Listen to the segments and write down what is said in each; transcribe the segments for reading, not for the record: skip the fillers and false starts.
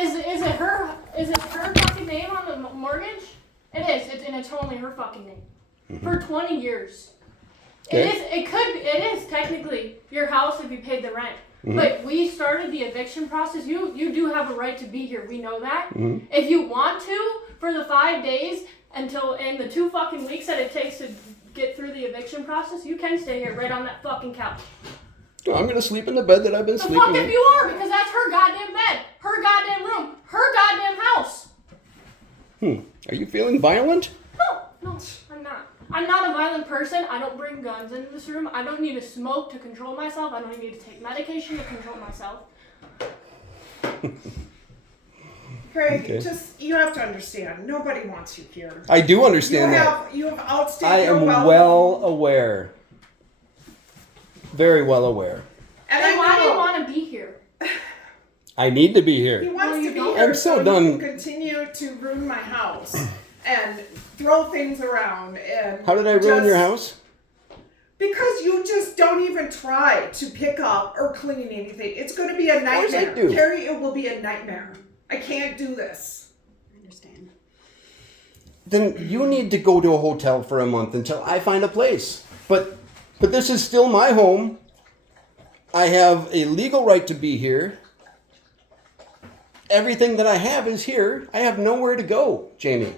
Is it her fucking name on the mortgage? It is. It's only her fucking name. Mm-hmm. For 20 years. Okay. It is technically your house if you paid the rent. Mm-hmm. But we started the eviction process. You do have a right to be here. We know that. Mm-hmm. If you want to, for the 5 days and the 2 fucking weeks that it takes to get through the eviction process, you can stay here right on that fucking couch. Well, I'm gonna sleep in the bed that I've been sleeping in. The fuck if you are, because that's her goddamn bed, her goddamn room, her goddamn house. Are you feeling violent? No, I'm not. I'm not a violent person. I don't bring guns into this room. I don't need to smoke to control myself. I don't need to take medication to control myself. Craig, you have to understand. Nobody wants you here. I do understand that. You have outstayed I am well aware. Very well aware. And why do you want to be here? I need to be here. He wants to be here. I'm so done. You can continue to ruin my house and throw things around. And how did I ruin your house? Because you just don't even try to pick up or clean anything. It's going to be a nightmare. Of course I do. Carrie, it will be a nightmare. I can't do this. I understand. Then you need to go to a hotel for a month until I find a place. But this is still my home. I have a legal right to be here. Everything that I have is here. I have nowhere to go, Jamie.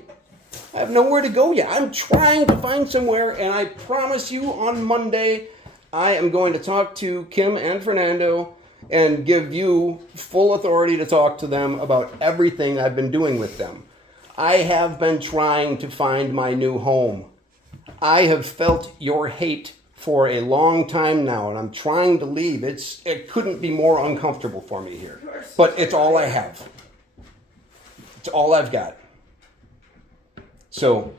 I have nowhere to go yet. I'm trying to find somewhere, and I promise you on Monday, I am going to talk to Kim and Fernando and give you full authority to talk to them about everything I've been doing with them. I have been trying to find my new home. I have felt your hate for a long time now, and I'm trying to leave. It couldn't be more uncomfortable for me here. But it's all I have. It's all I've got. So,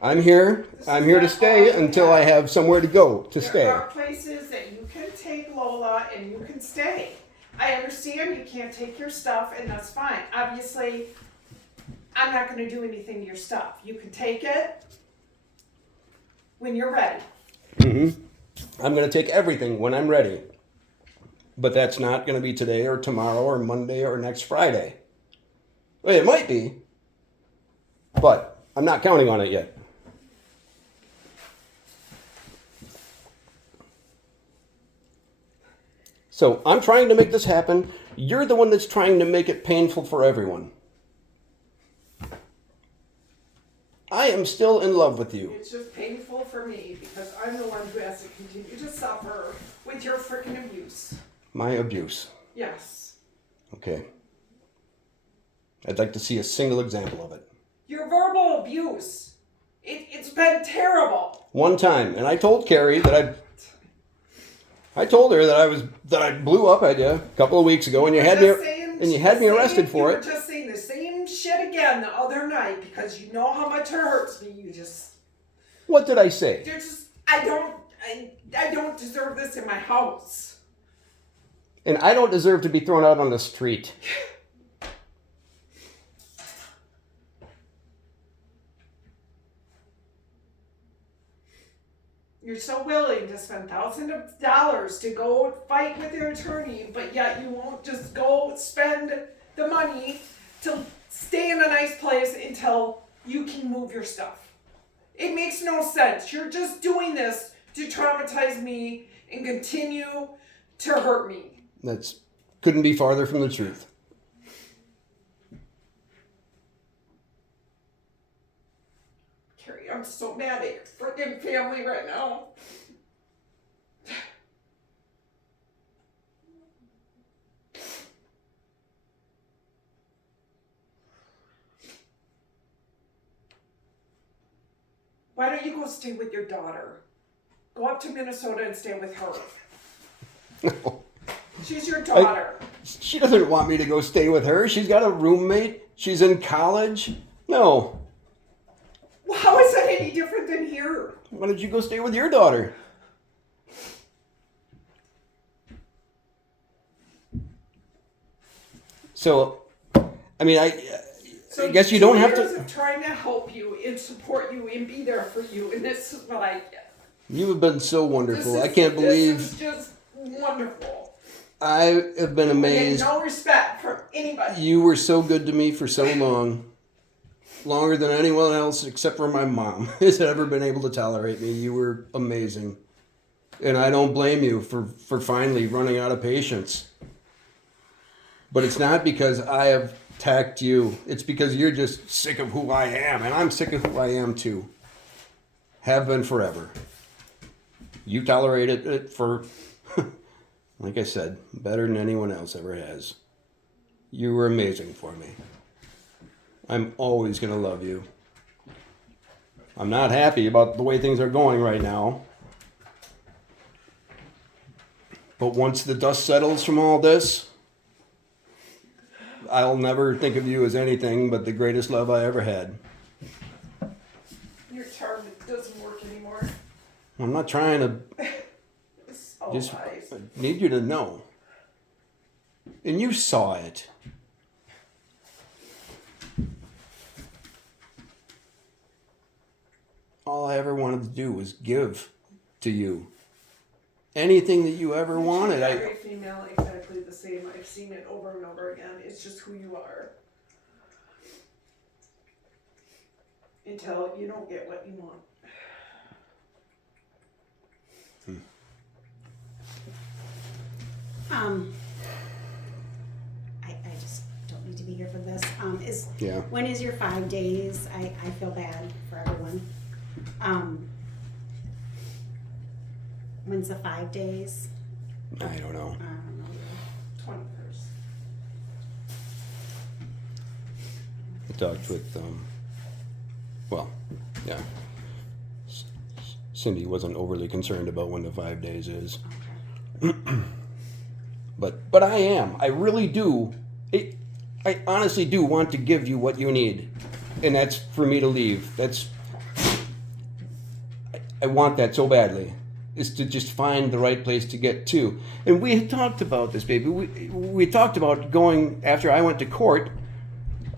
I'm here. I'm here to stay until I have somewhere to go to stay. There are places that you can take Lola and you can stay. I understand you can't take your stuff, and that's fine. Obviously, I'm not going to do anything to your stuff. You can take it when you're ready. Mm-hmm. I'm going to take everything when I'm ready. But that's not going to be today or tomorrow or Monday or next Friday. Well, it might be. But I'm not counting on it yet. So I'm trying to make this happen. You're the one that's trying to make it painful for everyone. I am still in love with you. It's just painful for me because I'm the one who has to continue to suffer with your freaking abuse. My abuse. Yes. Okay. I'd like to see a single example of it. Your verbal abuse. It's been terrible. One time, and I told Carrie that I told her that I blew up at you a couple of weeks ago, and you had me arrested for it. You were just saying the same shit again the other night because you know how much it hurts me. You just. What did I say? I don't deserve this in my house. And I don't deserve to be thrown out on the street. You're so willing to spend thousands of dollars to go fight with your attorney, but yet you won't just go spend the money to stay in a nice place until you can move your stuff. It makes no sense. You're just doing this to traumatize me and continue to hurt me. That's couldn't be farther from the truth. Carrie, I'm so mad at your freaking family right now. Why don't you go stay with your daughter? Go up to Minnesota and stay with her. No. She's your daughter. She doesn't want me to go stay with her. She's got a roommate. She's in college. No. Well, how is that any different than here? Why don't you go stay with your daughter? So, I mean, I guess you don't have to. I'm trying to help you and support you and be there for you, and this is what I get. You have been so wonderful. I can't believe. This is just wonderful. I have been You get amazed. no respect from anybody. You were so good to me for so long. Longer than anyone else except for my mom has ever been able to tolerate me. You were amazing. And I don't blame you for finally running out of patience. But it's not because I have attacked you. It's because you're just sick of who I am. And I'm sick of who I am too. Have been forever. You tolerated it for, like I said, better than anyone else ever has. You were amazing for me. I'm always going to love you. I'm not happy about the way things are going right now. But once the dust settles from all this, I'll never think of you as anything but the greatest love I ever had. Your charm doesn't work anymore. I'm not trying to, So just wise. need you to know. And you saw it. All I ever wanted to do was give to you. Anything that you ever wanted. Every female exactly the same. I've seen it over and over again. It's just who you are. Until you don't get what you want. I just don't need to be here for this. Yeah. When is your 5 days? I feel bad for everyone. When's the 5 days? I don't know. I don't know. 21st. I talked with, well, yeah. Cindy wasn't overly concerned about when the 5 days is. Okay. But I am. I really do. I honestly do want to give you what you need. And that's for me to leave. I want that so badly. Is to just find the right place to get to. And we had talked about this, baby. We talked about going, after I went to court,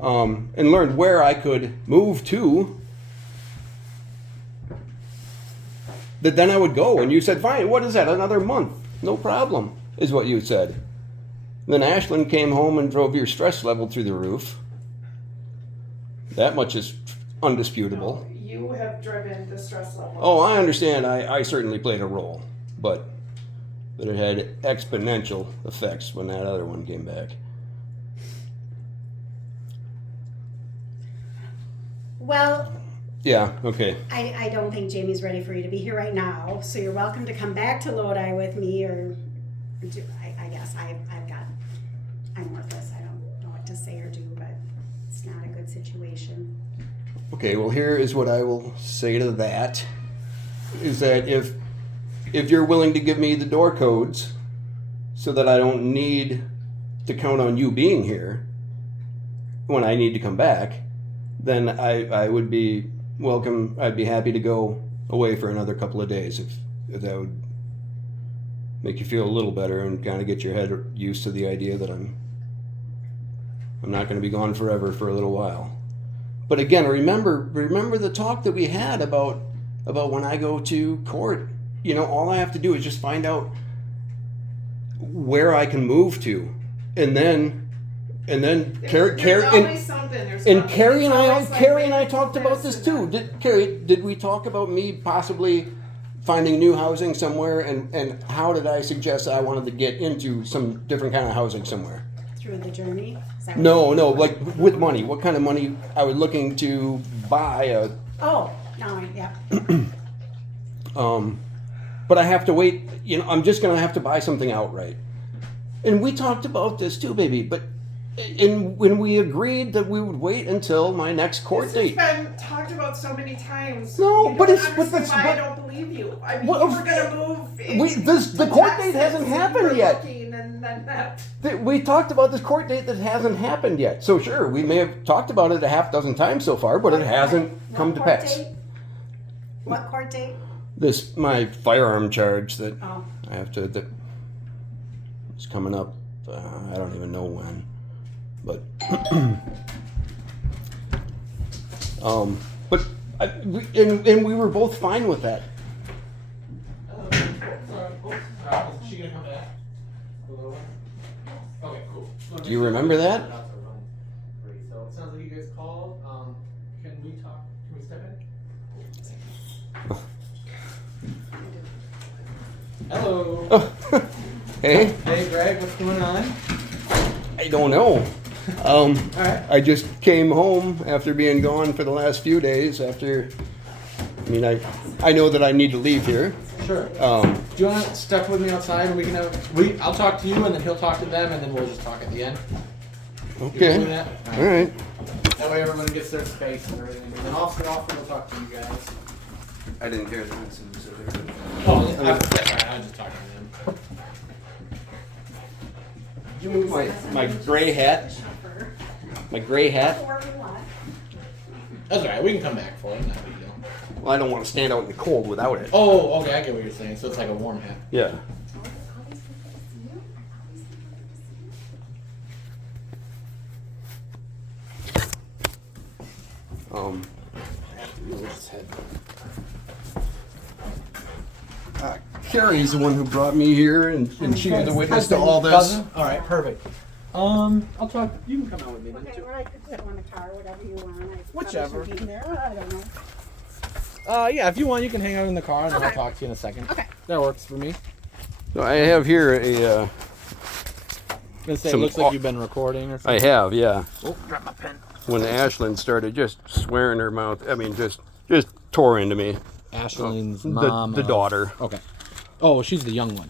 and learned where I could move to, that then I would go. And you said, fine, what is that, another month? No problem, is what you said. Then Ashlynn came home and drove your stress level through the roof. That much is undisputable. No, you have driven the stress level. Oh, I understand. I certainly played a role, but it had exponential effects when that other one came back. Well, Yeah, okay. I don't think Jamie's ready for you to be here right now, so you're welcome to come back to Lodi with me, or I guess I'm worthless. I don't know what to say or do, but it's not a good situation. Okay, well, here is what I will say to that, is that if you're willing to give me the door codes so that I don't need to count on you being here when I need to come back, then I would be welcome. I'd be happy to go away for another couple of days if that would make you feel a little better and kind of get your head used to the idea that I'm not going to be gone forever for a little while. But again, remember the talk that we had about when I go to court. You know, all I have to do is just find out where I can move to, and then There's always something. and Carrie and I talked about this too. Did we talk about me possibly finding new housing somewhere, and how did I suggest I wanted to get into some different kind of housing somewhere? Through the journey? Is that No, like with money. What kind of money I was looking to buy a. Oh, no, yeah. But I have to wait. You know, I'm just gonna have to buy something outright. And we talked about this too, baby. But when we agreed that we would wait until my next court date. This has been talked about so many times. No, You but don't it's understand why I but don't believe you. I mean, Well, you were gonna move. the court date hasn't happened yet. And then that. We talked about this court date that hasn't happened yet. So sure, we may have talked about it a half dozen times so far, but it hasn't come to What court pass. date? What court date? This my firearm charge that Oh. I have to that it's coming up. I don't even know when, but and we were both fine with that. Is she gonna come back? Do you remember that? So it sounds like you guys called. Can we talk? Can we step in? Hello. Oh. Hey, Hey, Greg. What's going on? I don't know. All right. I just came home after being gone for the last few days. I know that I need to leave here. Sure. Um, Do you want to step with me outside and we can have? I'll talk to you and then he'll talk to them and then we'll just talk at the end. You wanna do okay. that? All right. That way everyone gets their space and everything. And then I'll sit off and we'll talk to you guys. I didn't hear that. Oh, yeah. I'm just talking to them. You move my gray hat. My gray hat. That's all right. We can come back for it. Not a big deal. Well, I don't want to stand out in the cold without it. Oh, okay. I get what you're saying. So it's like a warm hat. Yeah. Carrie's the one who brought me here, and she was the witness to all this. Cousin? All right. Perfect. I'll talk. You can come out with me. Then Okay, too. or I could sit in the car, whatever you want. I probably Whichever. should be there. I don't know. Yeah. If you want, you can hang out in the car, and then I'll Okay. talk to you in a second. Okay. That works for me. So I have here I was gonna say, it Some looks like you've been recording or I something. have, yeah. Oh, drop my pen. When Ashlynn started just swearing her mouth, just tore into me. Ashlynn's The mom. daughter. Okay. Oh, she's the young one.